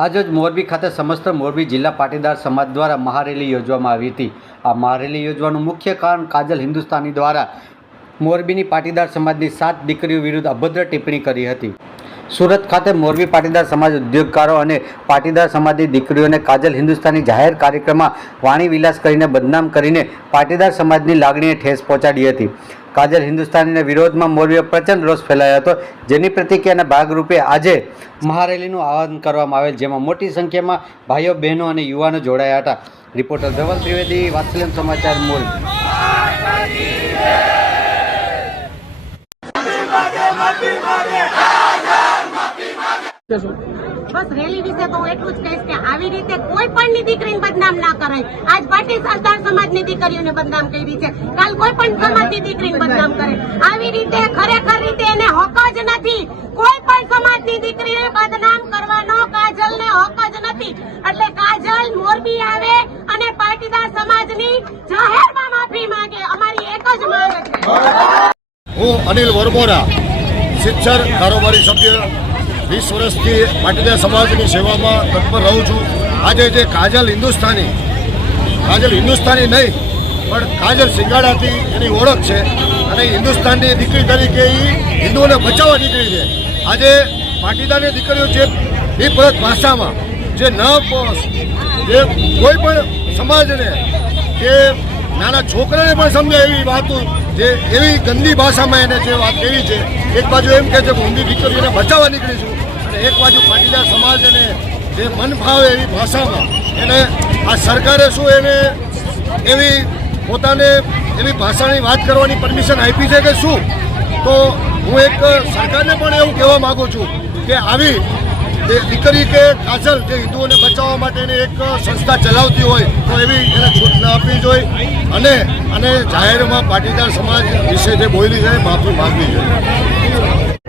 આજરોજ મોરબી ખાતે સમસ્ત મોરબી જિલ્લા પાટીદાર સમાજ દ્વારા મહારેલી યોજવામાં આવી હતી. આ મહારેલી યોજવાનું મુખ્ય કારણ કાજલ હિન્દુસ્તાની દ્વારા મોરબીની પાટીદાર સમાજની સાત દીકરીઓ વિરુદ્ધ અભદ્ર ટિપ્પણી કરી હતી. સુરત ખાતે મોરબી પાટીદાર સમાજ ઉદ્યોગકારો અને પાટીદાર સમાજની દીકરીઓને કાજલ હિન્દુસ્તાની જાહેર કાર્યક્રમમાં વાણી વિલાસ કરીને બદનામ કરીને પાટીદાર સમાજની લાગણીએ ઠેસ પહોંચાડી હતી. કાજલ હિન્દુસ્તાનીના વિરોધમાં મોરબીમાં પ્રચંડ રોષ ફેલાયો હતો. જેની પ્રતિક્રિયાના ભાગરૂપે આજે મહારેલીનું આહવાન કરવામાં આવેલ, જેમાં મોટી સંખ્યામાં ભાઈઓ, બહેનો અને યુવાનો જોડાયા હતા. રિપોર્ટર ધવલ ત્રિવેદી, વાત્સલ્યમ સમાચાર, મોરબી. બસ રેલી વિશે તો હું એટલું જ કહીશ કે આવી રીતે કોઈ પણ ની દીકરીને બદનામ ના કરાય. આજ પાટી સરદાર સમાજની દીકરીઓને બદનામ કરી છે. કાલ કોઈ પણ સમાજની દીકરીને બદનામ કરે. આવી રીતે ખરેખર રીતે એને હક જ નથી. કોઈ પણ સમાજની દીકરીને બદનામ કરવાનો કાજલને હક જ નથી. એટલે કાજલ મોરબી આવે અને પાટીદાર સમાજની જાહેરમાં માફી માંગે. અમારી એક જ માંગ છે. હું અનિલ વરમોરા શિક્ષણ કારોબારી સભ્ય વીસ વર્ષથી પાટીદાર સમાજની સેવામાં તત્પર રહું છું. આજે જે કાજલ હિન્દુસ્તાની કાજલ હિન્દુસ્તાની નહીં, પણ કાજલ સિંગાડાથી એની ઓળખ છે અને હિન્દુસ્તાનની દીકરી તરીકે એ હિન્દુઓને બચાવવા નીકળી છે. આજે પાટીદારની દીકરીઓ જે વિપરત ભાષામાં, જે ન જે કોઈ પણ સમાજને કે નાના છોકરાને પણ સમજાય એવી વાતો જે એવી ગંદી ભાષામાં એને જે વાત કરી છે, એક બાજુ એમ કે છે હિન્દી દીકરીઓને બચાવવા નીકળી છું અને એક બાજુ પાટીદાર સમાજને જે મન ફાવે એવી ભાષામાં, એને આ સરકારે શું એને એવી પોતાને એવી ભાષાની વાત કરવાની પરમિશન આપી છે કે શું? તો હું એક સરકારને પણ એવું કહેવા માગું છું કે આવી દીકરી કે કાજલ જે હિન્દુઓને બચાવવા માટેની એક સંસ્થા ચલાવતી હોય તો એવી એને છૂટ ના આપવી જોઈએ અને અને જાહેરમાં પાટીદાર સમાજ વિશે જે બોલી છે માફી માંગવી જોઈએ.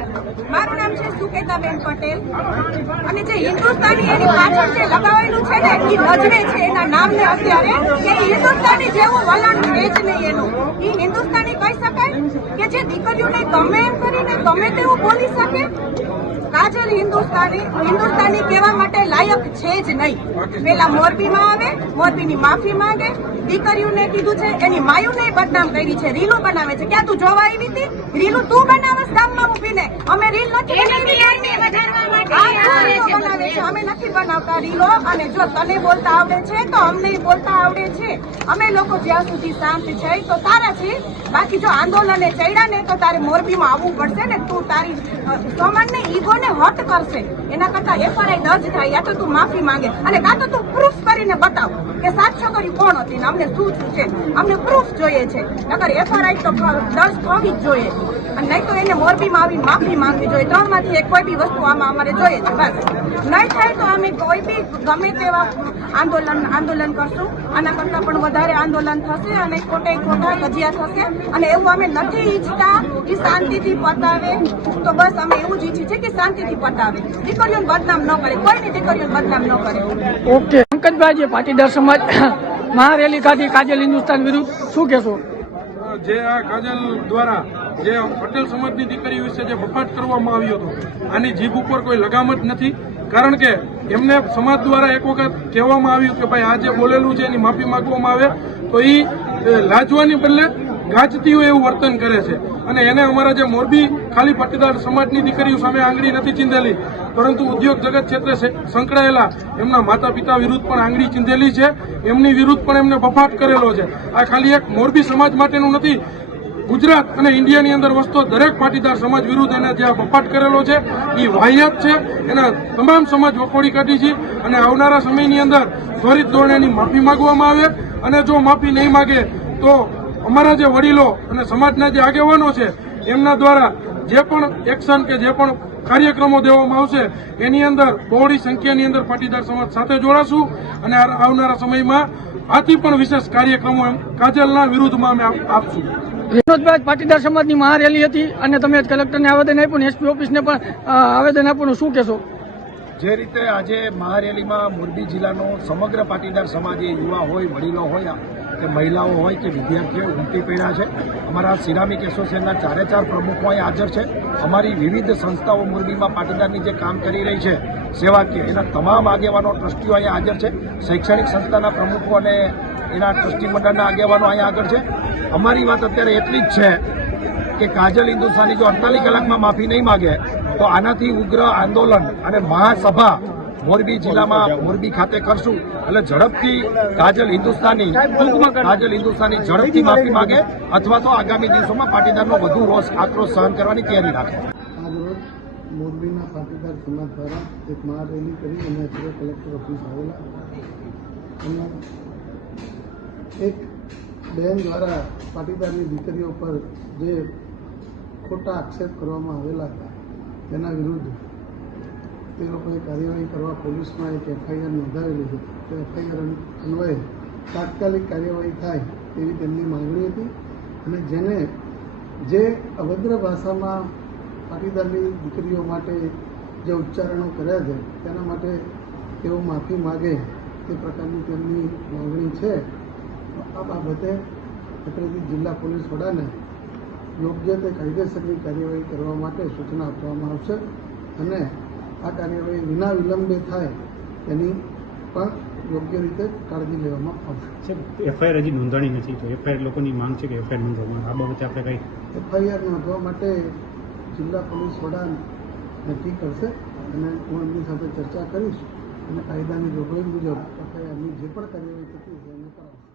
છે હિન્દુસ્તાની જેવું વલણ છે જ નહીં એનું. એ હિન્દુસ્તાની કહી શકાય કે જે દીકરીઓને ગમે એમ કરીને ગમે તેવું બોલી શકે કાજલ હિન્દુસ્તાની હિન્દુસ્તાની કહેવા માટે લાયક છે જ નહીં. પેલા મોરબીમાં આવે, મોરબીની માફી માંગે, દીકરીઓને કીધું છે, એની માયુને બદનામ કરી છે, રીલો બનાવે છે. ક્યાં તું જોવા આવી હતી? રીલું તું બનાવસ ગામમાં મૂકીને અમે રીલ નથી બનાવી હા, તું રીલો બનાવે છે અમે બનાવતા રીલો અને જો તને બોલતા આવડે છે, તો અમને બોલતા આવડે છે. અમે લોકો જ્યાં સુધી શાંત છે, તો સારા છે. બાકી જો આંદોલને ચડ્યા ને, તો તારે મોરબીમાં આવવું પડશે ને, તું તારી સમાનને ઈગોને હટ કરશે. એના કરતા એફઆરઆઈ દર્જ થાય, યા તો તું માફી માંગે. અને કાં તો તું પ્રૂફ કરીને બતાવ કે સાત છોકરી કોણ હતી ને અમને શું શું છે. અમને પ્રૂફ જોઈએ છે. નગર એફઆરઆઈ તો દર્જ થવી જ જોઈએ. અને નહીં તો એને મોરબીમાં આવીને માફી માંગવી જોઈએ. ત્રણમાંથી એક કોઈ બી વસ્તુ આમાં અમારે જોઈએ છે બસ. નહીં થાય તો અમે કોઈ બી ગમે તેવા આંદોલન આંદોલન કરશું. આના કરતાં પણ વધારે આંદોલન થશે અને ખોટે ખોટા કજિયા થશે. અને એવું અમે નથી ઈચ્છતા કે શાંતિથી પતાવે. તો બસ અમે એવું જ ઈચ્છીએ છીએ કે શાંતિથી પતાવે. દીકરીઓને બદનામ ન કરે. કોઈની દીકરીઓને બદનામ ન કરે. ઓકે. પંકજભાઈ પાટીદાર સમાજ મહારેલી કાઢી કાજલ હિન્દુસ્તાન વિરુદ્ધ શું કહેશો? જે આ કાજલ દ્વારા જે પટેલ સમાજની દીકરી વિશે જે બફાટ કરવામાં આવ્યો હતો, આની જીભ ઉપર કોઈ લગામ જ નથી. કારણ કે એમને સમાજ દ્વારા એક વખત કહેવામાં આવ્યું કે ભાઈ આ જે બોલેલું છે એની માફી માંગવામાં આવે, તો એ લાજવાની બદલે ગાજતી હોય એવું વર્તન કરે છે. અને એને અમારા જે મોરબી ખાલી પટ્ટીદાર સમાજની દીકરીઓ સામે આંગળી નથી ચીંધેલી, પરંતુ ઉદ્યોગ જગત ક્ષેત્રે સંકળાયેલા એમના માતા પિતા વિરુદ્ધ પણ આંગળી ચીંધેલી છે. એમની વિરુદ્ધ પણ એમને બફાટ કરેલો છે. આ ખાલી એક મોરબી સમાજ માટેનું નથી ગુજરાત અને ઇન્ડિયાની અંદર વસતો દરેક પાટીદાર સમાજ વિરુદ્ધ એને જે આ બફાટ કરેલો છે. એ વાહિયાત છે. એના તમામ સમાજ વખોડી કાઢી છે અને આવનારા સમયની અંદર ત્વરિત ધોરણે માફી માંગવામાં આવે. અને જો માફી નહીં માગે તો અમારા જે વડીલો અને સમાજના જે આગેવાનો છે, એમના દ્વારા જે પણ એક્શન કે જે પણ કાર્યક્રમો દેવામાં આવશે, એની અંદર બહોળી સંખ્યાની અંદર પાટીદાર સમાજ સાથે જોડાશું. અને આવનારા સમયમાં આથી પણ વિશેષ કાર્યક્રમો કાજલના વિરુદ્ધમાં અમે આપ- આપશું વિનોદભાઈ પાટીદાર સમાજની મહારેલી હતી અને તમે કલેક્ટરને આવેદન આપ્યું એસપી ઓફિસને પણ આવેદન આપવાનું શું કહેશો? જે રીતે આજે મહારેલીમાં મોરબી જિલ્લાનો સમગ્ર પાટીદાર સમાજે યુવા હોય, વડીલો હોય, કે મહિલાઓ હોય, કે વિદ્યાર્થીઓ ઉમટી પડ્યા છે. અમારા સિરામિક એસોસિએશનના ચારે ચાર પ્રમુખો અહીં હાજર છે. અમારી વિવિધ સંસ્થાઓ મોરબીમાં પાટીદારની જે કામ કરી રહી છે સેવાકીય એના તમામ આગેવાનો, ટ્રસ્ટીઓ અહીંયા હાજર છે. શૈક્ષણિક સંસ્થાના પ્રમુખો અને એના ટ્રસ્ટી મંડળના આગેવાનો અહીંયા આગળ છે. અમારી વાત અત્યારે એટલી જ છે કે કાજલ હિન્દુસ્તાની જો અડતાલીસ કલાકમાં માફી નહીં માગે, તો આનાથી ઉગ્ર આંદોલન અને મહાસભા મોરબી જિલ્લામાં મોરબી ખાતે કરશું. એટલે ઝડપથી કાજલ હિન્દુસ્તાની કાજલ હિન્દુસ્તાની ઝડપથી માફી માગે અથવા તો આગામી દિવસોમાં પાટીદારનો વધુ રોષ, આક્રોશ સહન કરવાની તૈયારી રાખે. મોરબીના પાટીદાર સમાજ દ્વારા એક મહારેલી કરી અને કલેક્ટર ઓફિસ આવેલા. અને એક બહેન દ્વારા પાટીદારની દીકરીઓ પર જે ખોટા આક્ષેપ કરવામાં આવેલા હતા, તેના વિરુદ્ધ તે લોકોએ કાર્યવાહી કરવા પોલીસમાં એક એફઆઈઆર નોંધાવેલી હતી તે એફઆઈઆર અન્વયે તાત્કાલિક કાર્યવાહી થાય તેવી તેમની માંગણી હતી અને જેને જે અભદ્ર ભાષામાં પાટીદારની દીકરીઓ માટે જે ઉચ્ચારણો કર્યા છે, તેના માટે તેઓ માફી માગે તે પ્રકારની તેમની માંગણી છે. આ બાબતે અત્રેથી જિલ્લા પોલીસ વડાને યોગ્ય તે કાયદેસરની કાર્યવાહી કરવા માટે સૂચના આપવામાં આવશે અને આ કાર્યવાહી વિના વિલંબે થાય તેની પણ યોગ્ય રીતે કાળજી લેવામાં આવશે. છે એફઆઈઆર હજી નોંધાણી નથી તો એફઆઈઆર લોકોની માંગ છે કે એફઆઈઆર નોંધવામાં આ બાબતે આપણે કંઈ એફઆઈઆર નોંધવા માટે જિલ્લા પોલીસ વડા નક્કી કરશે અને હું એમની સાથે ચર્ચા કરીશ અને કાયદાની જોગવાઈ મુજબ એફઆઈઆરની જે પણ કાર્યવાહી થતી હશે એને કરાવશે